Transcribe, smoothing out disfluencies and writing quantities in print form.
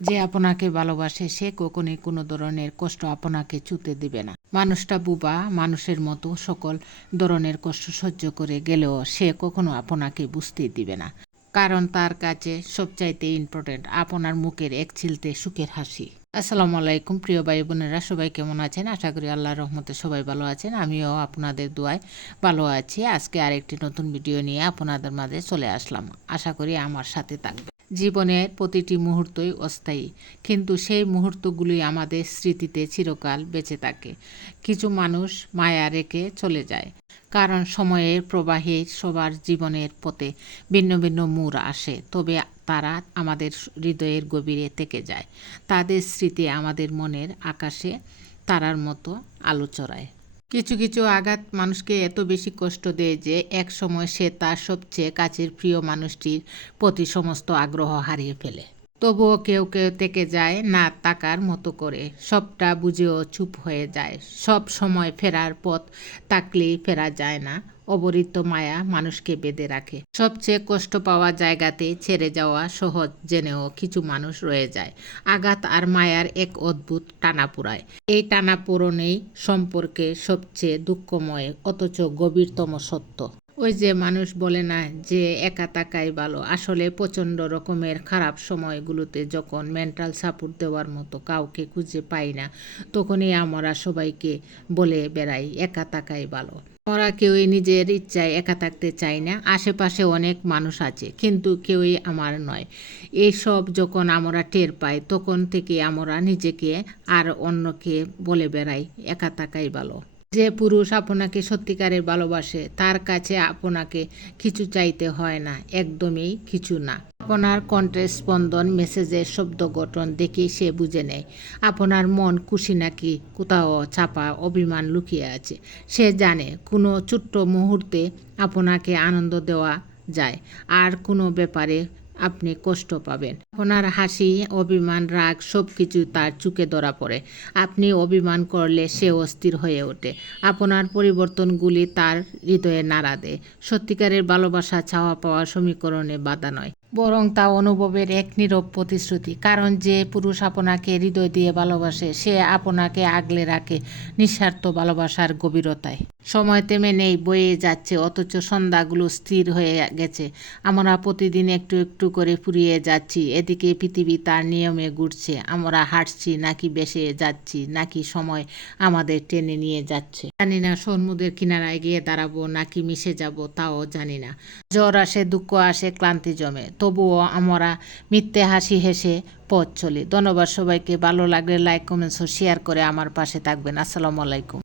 যে আপনাকে ভালোবাসে সে কখনোই কোনো ধরনের কষ্ট আপনাকে ছুঁতে দিবে না। মানুষটা বোবা, মানুষের মতো সকল ধরনের কষ্ট সহ্য করে গেলেও সে কখনো আপনাকে বুঝতে দিবে না। কারণ তার কাছে সবচাইতে ইম্পর্টেন্ট আপনার মুখের এক ছিলতে সুখের হাসি। আসসালামু আলাইকুম প্রিয় ভাই বোনেরা, সবাই কেমন আছেন? আশা করি আল্লাহর রহমতে সবাই ভালো আছেন। আমিও আপনাদের দোয়ায় ভালো আছি। আজকে আরেকটি নতুন ভিডিও নিয়ে আপনাদের মাঝে চলে আসলাম। আশা করি আমার সাথে থাকবে। জীবনের প্রতিটি মুহূর্তই অস্থায়ী, কিন্তু সেই মুহূর্তগুলোই আমাদের স্মৃতিতে চিরকাল বেঁচে থাকে। কিছু মানুষ মায়া রেখে চলে যায়, কারণ সময়ের প্রবাহে সবার জীবনের পথে ভিন্ন ভিন্ন মোড় আসে, তবে তারা আমাদের হৃদয়ের গভীরে থেকে যায়। তাদের স্মৃতি আমাদের মনের আকাশে তারার মতো আলো ছড়ায়। কিছু কিছু আঘাত মানুষকে এত বেশি কষ্ট দেয় যে এক সময় সে তার সবচেয়ে কাছের প্রিয় মানুষটির প্রতি সমস্ত আগ্রহ হারিয়ে ফেলে। তবুও কেউ কেউ থেকে যায় না তাকার মতো করে, সবটা বুঝেও চুপ হয়ে যায়। সব সময় ফেরার পথ তাকলেই ফেরা যায় না। অবরিত মায়া মানুষকে বেঁধে রাখে। সবচেয়ে কষ্ট পাওয়া জায়গাতে ছেড়ে যাওয়া সহজ জেনেও কিছু মানুষ রয়ে যায়। আঘাত আর মায়ার এক অদ্ভুত টানাপোড়ায়। এই টানাপোড়েনেই সম্পর্কে সবচেয়ে দুঃখময় অথচ গভীরতম সত্য। ওই যে মানুষ বলে না যে একা থাকাই ভালো, আসলে প্রচণ্ড রকমের খারাপ সময়গুলোতে যখন মেন্টাল সাপোর্ট দেওয়ার মতো কাউকে খুঁজে পাই না, তখনই আমরা সবাইকে বলে বেড়াই একা থাকাই ভালো। আমরা কেউই নিজের ইচ্ছায় একা থাকতে চাই না। আশেপাশে অনেক মানুষ আছে, কিন্তু কেউই আমার নয়। এইসব যখন আমরা টের পাই, তখন থেকে আমরা নিজেকে আর অন্যকে বলে বেড়াই একা থাকাই ভালো। যে পুরুষ আপনাকে সত্যিকারের ভালোবাসে তার কাছে আপনাকে কিছু চাইতে হয় না, একদমই কিছু না। আপনার কণ্ঠের স্পন্দন, মেসেজের শব্দ গঠন দেখেই সে বুঝে নেয় আপনার মন খুশি নাকি কোথাও চাপা অভিমান লুকিয়ে আছে। সে জানে কোনো ছোট্ট মুহূর্তে আপনাকে আনন্দ দেওয়া যায়, আর কোনো ব্যাপারে আপনি কষ্ট পাবেন। আপনার হাসি, অভিমান, রাগ সব কিছু তার চোখে ধরা পড়ে। আপনি অভিমান করলে সে অস্থির হয়ে ওঠে। আপনার পরিবর্তনগুলি তার হৃদয়ে নাড়া দেয়। সত্যিকারের ভালোবাসা চাওয়া পাওয়া সমীকরণে বাধা নয়, বরং তা অনুভবের এক নীরব প্রতিশ্রুতি। কারণ যে পুরুষ আপনাকে হৃদয় দিয়ে ভালোবাসে সে আপনাকে আগলে রাখে নিঃস্বার্থ ভালোবাসার গভীরতায়। সময় থেমে নেই, বয়ে যাচ্ছে, অথচ সন্ধ্যাগুলো স্থির হয়ে গেছে। আমরা প্রতিদিন একটু একটু করে ফুরিয়ে যাচ্ছি। এদিকে পৃথিবী তার নিয়মে ঘুরছে। আমরা হাঁটছি নাকি বেসে যাচ্ছি, নাকি সময় আমাদের টেনে নিয়ে যাচ্ছে জানি না। সমুদ্রের কিনারায় গিয়ে দাঁড়াবো নাকি মিশে যাব তাও জানি না। জ্বর আসে, দুঃখ আসে, ক্লান্তি জমে, তবুও আমরা মিথ্যে হাসি হেসে পথ চলি। ধন্যবাদ সবাইকে। ভালো লাগলে লাইক, কমেন্টস ও শেয়ার করে আমার পাশে থাকবেন। আসসালামু আলাইকুম।